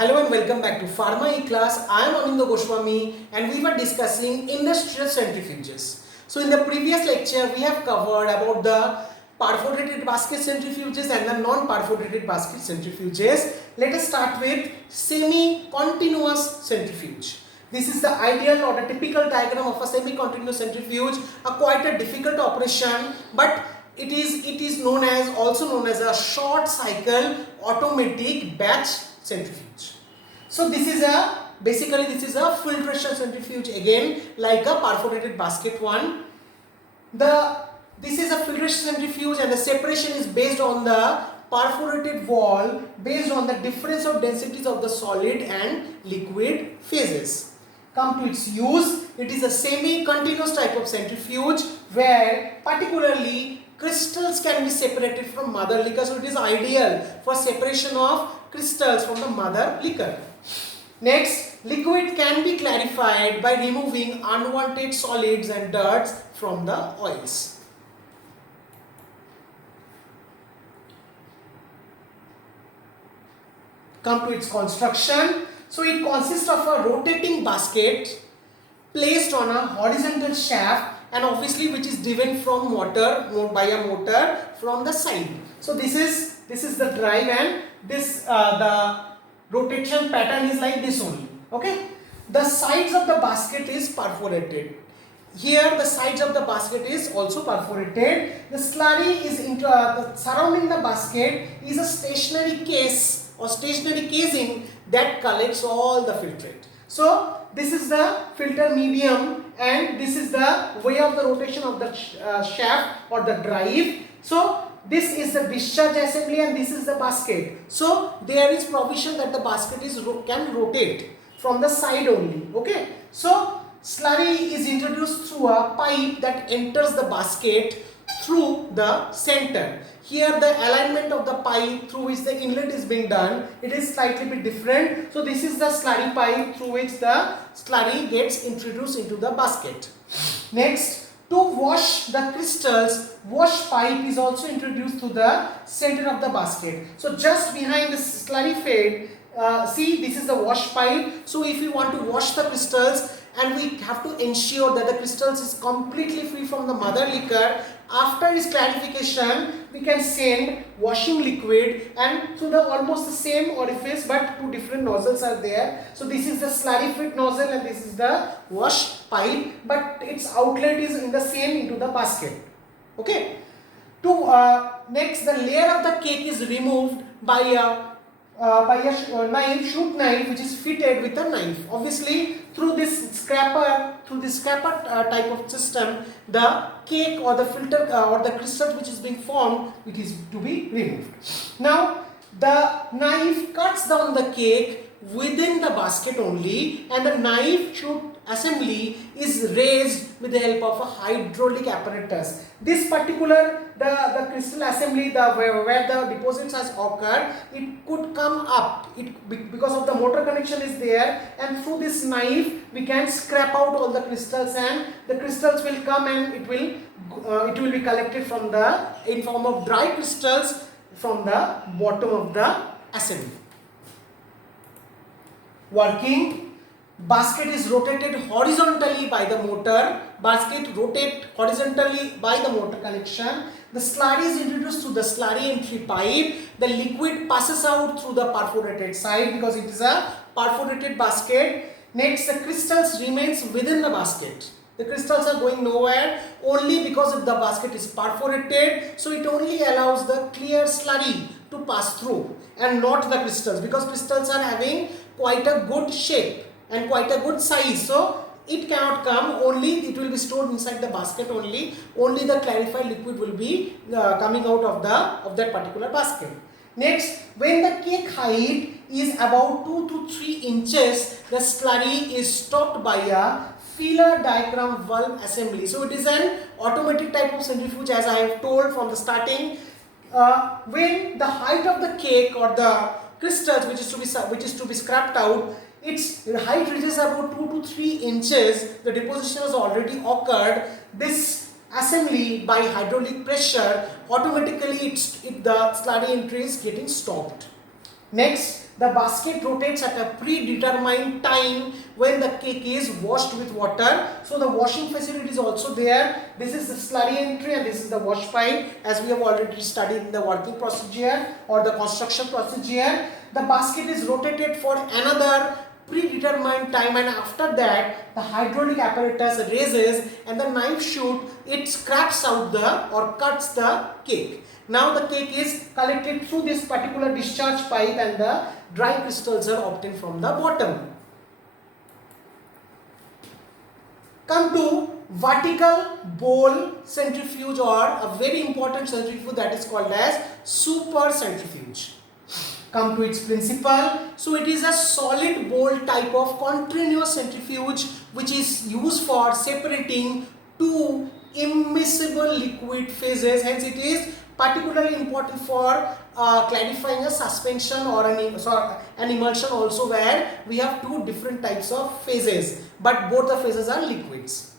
Hello and welcome back to Pharma E-Class. I am Anindya Goswami and we were discussing industrial centrifuges. So in the previous lecture we have covered about the perforated basket centrifuges and the non-perforated basket centrifuges. Let us start with semi-continuous centrifuge. This is the ideal or the typical diagram of a semi-continuous centrifuge, quite a difficult operation, but it is also known as a short cycle automatic batch centrifuge. So this is a filtration centrifuge, again like a perforated basket one. This is a filtration centrifuge and the separation is based on the perforated wall based on the difference of densities of the solid and liquid phases. Come to its use, it is a semi-continuous type of centrifuge where particularly crystals can be separated from mother liquor, so it is ideal for separation of crystals from the mother liquor. Next, liquid can be clarified by removing unwanted solids and dirts from the oils. Come to its construction. So it consists of a rotating basket placed on a horizontal shaft and obviously which is driven from by a motor from the side. So this is the drive and this the rotation pattern is like this only. Okay. The sides of the basket is perforated. Here the sides of the basket is also perforated. The slurry is surrounding the basket is a stationary case or stationary casing that collects all the filtrate. So this is the filter medium and this is the way of the rotation of the shaft or the drive. So this is the discharge assembly and this is the basket. So there is provision that the basket can rotate from the side only. Okay. So slurry is introduced through a pipe that enters the basket through the center. Here the alignment of the pipe through which the inlet is being done, it is slightly bit different. So this is the slurry pipe through which the slurry gets introduced into the basket. Next, to wash the crystals, wash pipe is also introduced to the center of the basket. So just behind the slurry fed, see, this is the wash pipe. So if we want to wash the crystals, and we have to ensure that the crystals is completely free from the mother liquor, after its clarification we can send washing liquid and through the almost the same orifice but two different nozzles are there. So this is the slurry fed nozzle and this is the wash pipe, but its outlet is in the same into the basket. Okay. Next, the layer of the cake is removed by a shoot knife which is fitted with a knife. Obviously through this scraper type of system, the cake or the filter or the crystal which is being formed, it is to be removed. Now the knife cuts down the cake within the basket only and the knife shoot assembly is raised with the help of a hydraulic apparatus. This particular the crystal assembly where the deposits has occurred, it could come up because of the motor connection is there, and through this knife we can scrap out all the crystals and the crystals will come and it will be collected from in form of dry crystals from the bottom of the assembly. Working. Basket is rotated horizontally by the motor. Basket rotate horizontally by the motor connection. The slurry is introduced through the slurry entry pipe. The liquid passes out through the perforated side because it is a perforated basket. Next, the crystals remains within the basket. The crystals are going nowhere only because if the basket is perforated, so it only allows the clear slurry to pass through and not the crystals, because crystals are having quite a good shape and quite a good size, so it cannot come, only it will be stored inside the basket only the clarified liquid will be coming out of that particular basket. Next, when the cake height is about 2 to 3 inches, the slurry is stopped by a feeler diaphragm valve assembly. So it is an automatic type of centrifuge, as I have told from the starting. When the height of the cake or the crystals which is to be scrapped out, its height reaches about 2 to 3 inches, the deposition has already occurred. This assembly by hydraulic pressure automatically the slurry entry is getting stopped. Next, The basket rotates at a predetermined time when the cake is washed with water. So the washing facility is also there. This is the slurry entry and this is the wash pipe, as we have already studied in the working procedure or the construction procedure. The basket is rotated for another predetermined time, and after that the hydraulic apparatus raises and the knife shoot, it scraps out or cuts the cake. Now the cake is collected through this particular discharge pipe and the dry crystals are obtained from the bottom. Come to vertical bowl centrifuge, or a very important centrifuge that is called as super centrifuge. Come to its principle. So it is a solid bowl type of continuous centrifuge which is used for separating two immiscible liquid phases. Hence it is particularly important for clarifying a suspension or an emulsion also, where we have two different types of phases but both the phases are liquids.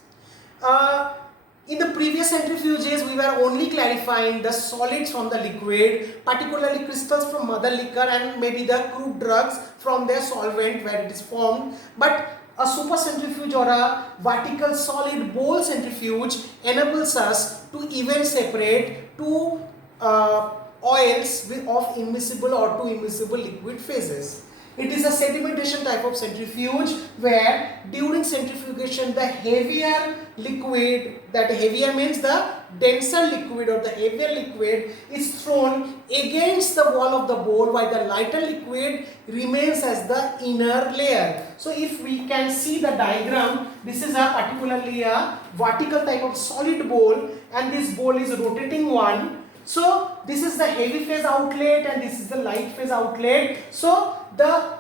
In the previous centrifuges, we were only clarifying the solids from the liquid, particularly crystals from mother liquor and maybe the crude drugs from their solvent where it is formed. But a super centrifuge or a vertical solid bowl centrifuge enables us to even separate two oils of immiscible or two immiscible liquid phases. It is a sedimentation type of centrifuge where during centrifugation the heavier liquid, that heavier means the denser liquid or the heavier liquid, is thrown against the wall of the bowl while the lighter liquid remains as the inner layer. So if we can see the diagram, this is a particularly a vertical type of solid bowl and this bowl is rotating one. So this is the heavy phase outlet and this is the light phase outlet. So the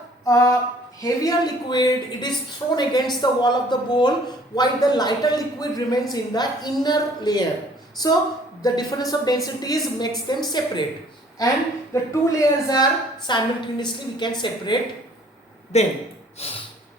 heavier liquid, it is thrown against the wall of the bowl while the lighter liquid remains in the inner layer. So the difference of densities makes them separate and the two layers are simultaneously, we can separate them.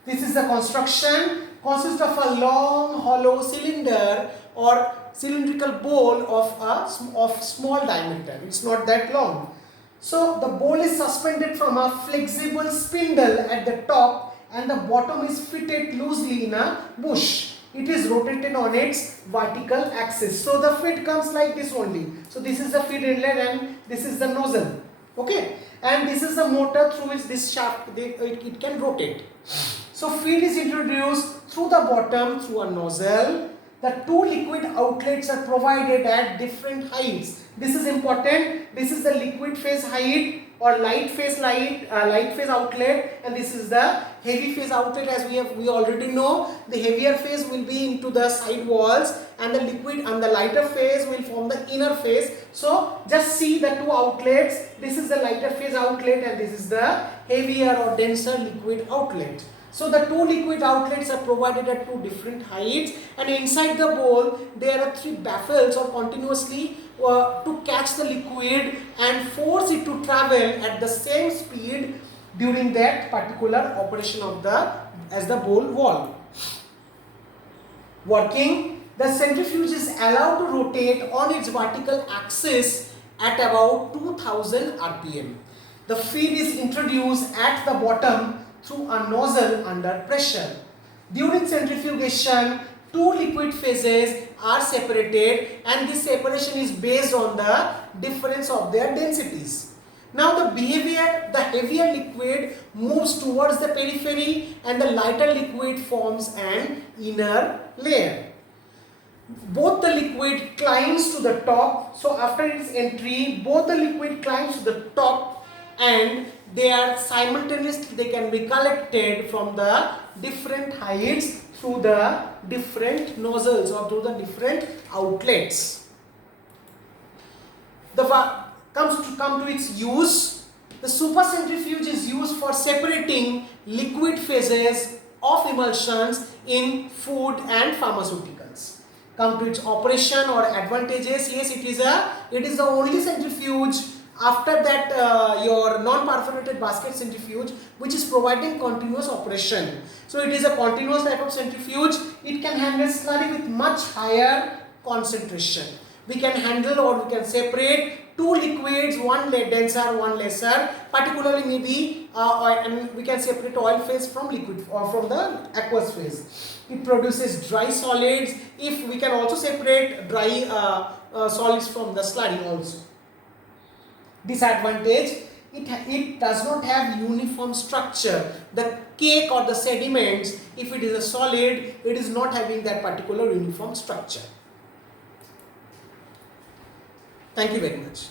This is the construction, consists of a long hollow cylinder or cylindrical bowl of small diameter. It's not that long. So the bowl is suspended from a flexible spindle at the top and the bottom is fitted loosely in a bush. It is rotated on its vertical axis. So the feed comes like this only. So this is the feed inlet and this is the nozzle. Okay, and this is the motor through which this shaft it can rotate. So feed is introduced through the bottom through a nozzle. The two liquid outlets are provided at different heights. This is important. This is the liquid phase height or light phase outlet, and this is the heavy phase outlet. As we already know, the heavier phase will be into the side walls and the liquid and the lighter phase will form the inner phase. So just see the two outlets. This is the lighter phase outlet and this is the heavier or denser liquid outlet. So the two liquid outlets are provided at two different heights, and inside the bowl there are three baffles or continuously to catch the liquid and force it to travel at the same speed during that particular operation of the bowl wall. Working, the centrifuge is allowed to rotate on its vertical axis at about 2000 rpm. The feed is introduced at the bottom through a nozzle under pressure. During centrifugation, two liquid phases are separated and this separation is based on the difference of their densities. Now the heavier liquid moves towards the periphery and the lighter liquid forms an inner layer. Both the liquid climbs to the top. So after its entry, both the liquid climbs to the top and they can be collected from the different heights through the different nozzles or through the different outlets. Come to its use. The super centrifuge is used for separating liquid phases of emulsions in food and pharmaceuticals. Come to its operation or advantages. Yes, it is the only centrifuge after that your non-perforated basket centrifuge which is providing continuous operation. So it is a continuous type of centrifuge. It can handle slurry with much higher concentration. We can handle or we can separate two liquids, one denser, one lesser. Particularly maybe oil, and we can separate oil phase from liquid or from the aqueous phase. It produces dry solids. If we can also separate dry solids from the slurry also. Disadvantage, it does not have uniform structure. The cake or the sediments, if it is a solid, it is not having that particular uniform structure. Thank you very much.